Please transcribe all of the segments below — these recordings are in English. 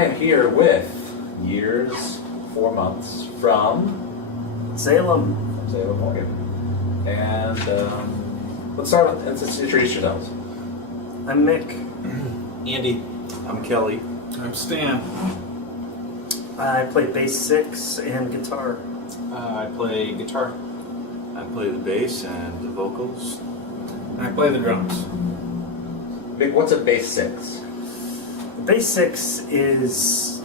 I am here with years, 4 months from Salem. Salem, Oregon. And let's start with, let's introduce yourselves. I'm Mick. Andy. I'm Kelly. I'm Stan. I play bass 6 and guitar. I play guitar. I play the bass and the vocals. And I play the drums. Mick, what's a bass 6? The bass 6 is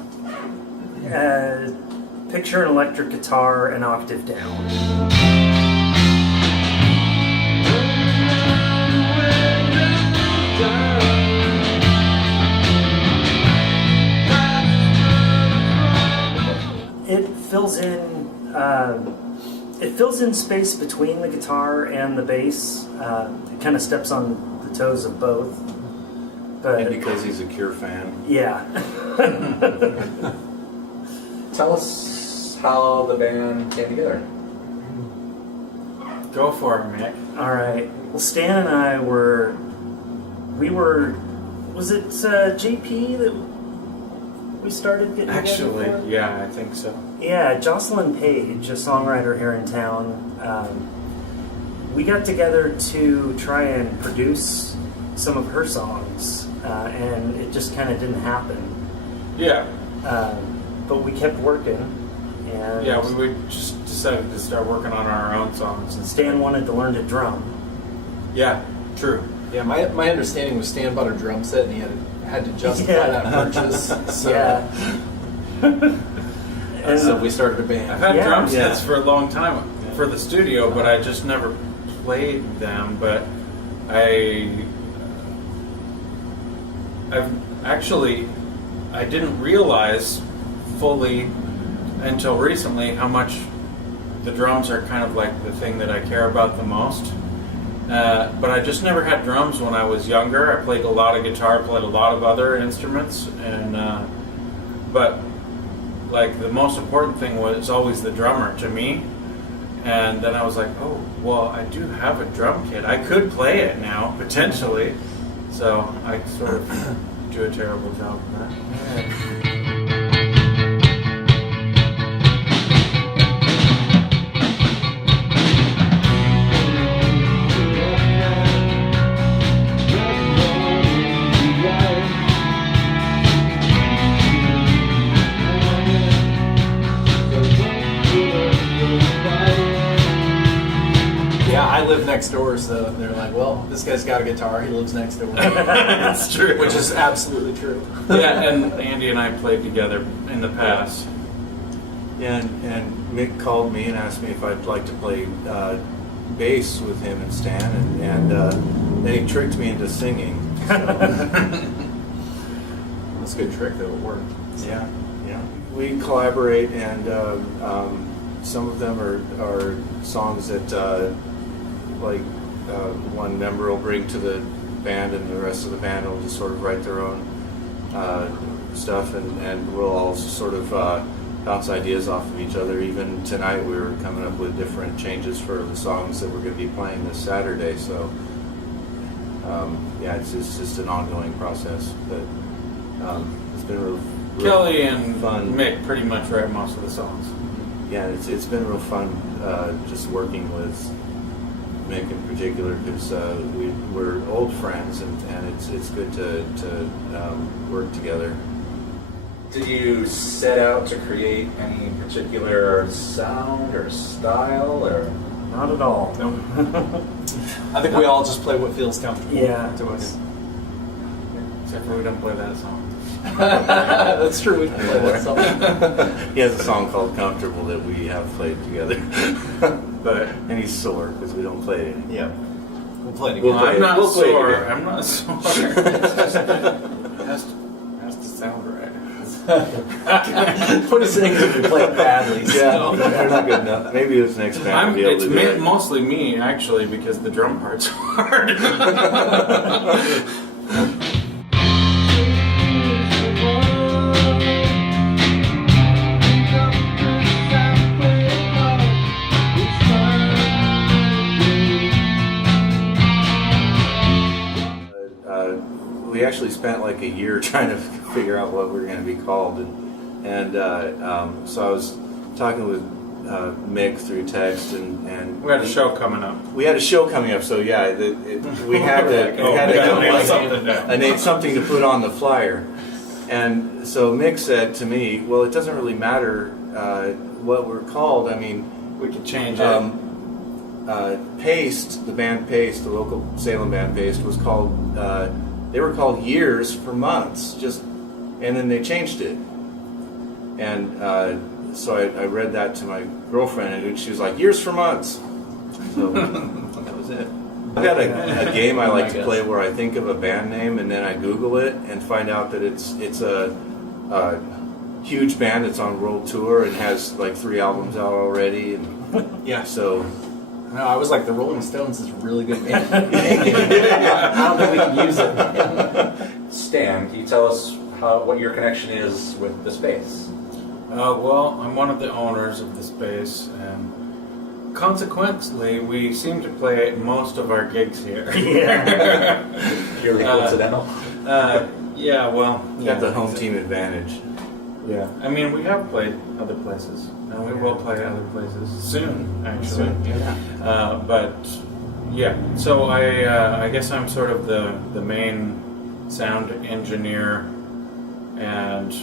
picture an electric guitar an octave down. It fills in space between the guitar and the bass. It kind of steps on the toes of both. But And because he's a Cure fan. yeah. Tell us how the band came together. Go for it, Mick. All right. Well, Stan and I were. Was it JP that we started getting Actually, together for? yeah, I think so. Yeah, Jocelyn Page, a songwriter here in town. We got together to try and produce some of her songs, and it just kind of didn't happen. Yeah. But we kept working, and Yeah, we just decided to start working on our own songs. And Stan wanted to learn to drum. Yeah, true. Yeah, my understanding was Stan bought a drum set and he had to justify Yeah. that purchase. So, Yeah. And so we started a band. I've had Yeah. drum sets Yeah. for a long time for the studio, but I just never played them. But I didn't realize fully until recently how much the drums are kind of like the thing that I care about the most. But I just never had drums when I was younger. I played a lot of guitar, played a lot of other instruments, and but like the most important thing was always the drummer to me. And then I was like, oh, well, I do have a drum kit. I could play it now, potentially. So I sort of do a terrible job of that. Yeah, I live next door, so they're like, well, this guy's got a guitar, he lives next door. That's true. Which is absolutely true. Yeah, and Andy and I played together in the past. Yeah, and Mick called me and asked me if I'd like to play bass with him and Stan, and then he tricked me into singing. So, That's a good trick, though, it worked. yeah. We collaborate, and some of them are songs that one member will bring to the band, and the rest of the band will just sort of write their own stuff, and we'll all sort of bounce ideas off of each other. Even tonight we were coming up with different changes for the songs that we're going to be playing this Saturday, so yeah, it's just an ongoing process, but it's been real Kelly and fun. Mick pretty much write most of the songs. Yeah, it's been real fun just working with Mick in particular, because we're old friends, and it's good to work together. Did you set out to create any particular sound or style, or? not at all. I think we all just play what feels comfortable Yeah. to us. Except for we don't play that song. That's true, we can play that song. He has a song called "Comfortable" that we have played together, and he's sore because we don't play it. Yeah. We'll play it again. We'll play I'm it. not We'll play it sore. again. I'm not sore. It has to sound right. What is it if we play it badly? Yeah, they're not good enough. Maybe this next band will be able It's to do it. mostly me, actually, because the drum part's hard. we actually spent like a year trying to figure out what we were going to be called, and so I was talking with Mick through text, and We had a show coming up. we had a show coming up. So yeah, we had to come up with a name, something to put on the flyer. And so Mick said to me, "Well, it doesn't really matter what we're called. I mean, We could change it. Paste, the band Paste, the local Salem band Paste, was called. They were called Years for Months, and then they changed it. And so I read that to my girlfriend, and she was like, "Years for Months." So that was it. I've got a game I like to play where I think of a band name and then I Google it and find out that it's a huge band that's on world tour and has like 3 albums out already. And Yeah. so No, I was like, the Rolling Stones is a really good band. I don't think we can use it. Stan, can you tell us what your connection is with the space? Well, I'm one of the owners of the space, and consequently, we seem to play most of our gigs here. Yeah. Purely coincidental. Yeah, well, got the home team advantage. Yeah, I mean, we have played other places, and we will play other places soon, actually. Yeah. But yeah, so I guess I'm sort of the main sound engineer, and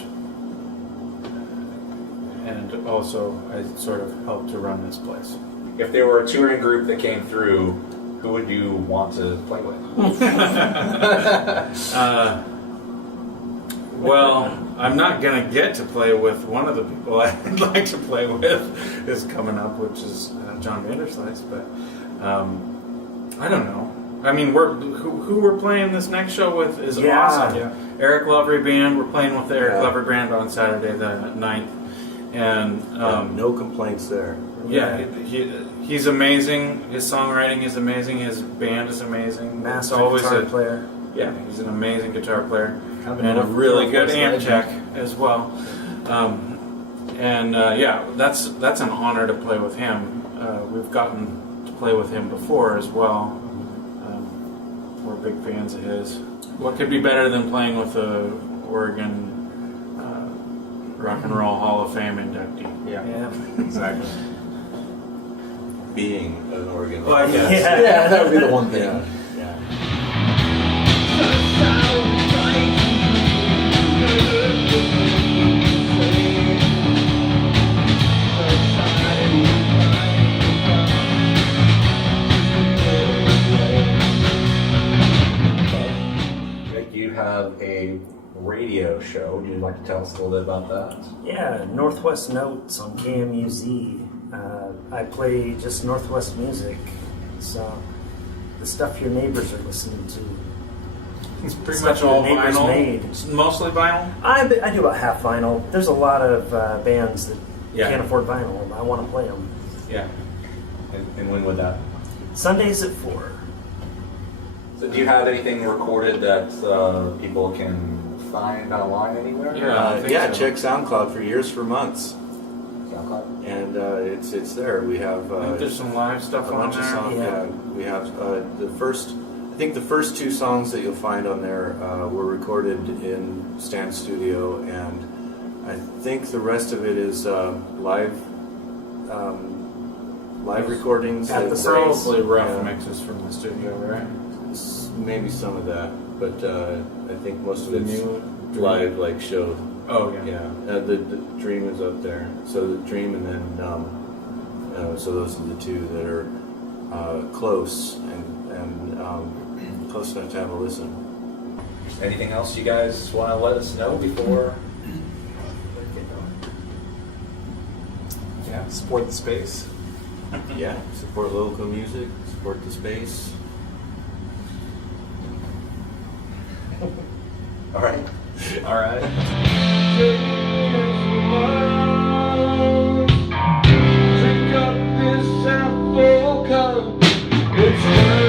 also I sort of help to run this place. If there were a touring group that came through, who would you want to play with? Well, I'm not going to get to play with one of the people I'd like to play with is coming up, which is John Vanderslice, but I don't know. I mean, who we're playing this next show with is awesome. Yeah. Eric Lovery Band, we're playing with the Eric Yeah. Lovery Band on Saturday the 9th. And No complaints there. yeah, he's amazing. His songwriting is amazing. His band is amazing. Master It's always guitar player. Yeah, he's an amazing guitar player Kind of and a North- really good Northwest amp legend. tech as well. Yeah, that's an honor to play with him. We've gotten to play with him before as well. We're big fans of his. What could be better than playing with a Oregon Rock and Roll Hall of Fame inductee? Yeah. Exactly. Being an Oregon. Well, I guess. Yeah, that would be the one thing. Yeah. Rick, you have a radio show. Would you like to tell us a little bit about that? Yeah, Northwest Notes on KMUZ. I play just Northwest music, so the stuff your neighbors are listening to. It's pretty Stuff much all the neighbors vinyl. made. It's mostly vinyl. I do about half vinyl. There's a lot of bands that Yeah. can't afford vinyl, and I want to play them. Yeah. And when would that? Sundays at 4. So do you have anything recorded that people can find online anywhere? Yeah. I think Yeah, so. check SoundCloud for Years for Months, SoundCloud? and it's there. We have I think there's some live stuff a on bunch of there. songs. Yeah. Yeah, we have the first. I think the first 2 songs that you'll find on there were recorded in Stan's studio, and I think the rest of it is live recordings. At the that- Probably rough yeah, mixes from the studio, right? maybe some of that, but I think most of The it's new live, like showed. Oh Yeah, the Dream is up there. So the Dream, and then so those are the 2 that are close and close enough to have a listen. Anything else you guys want to let us know before? Yeah, support the space. Yeah, support local music, support the space. All right. All right. Drink up this apple cup. It's time.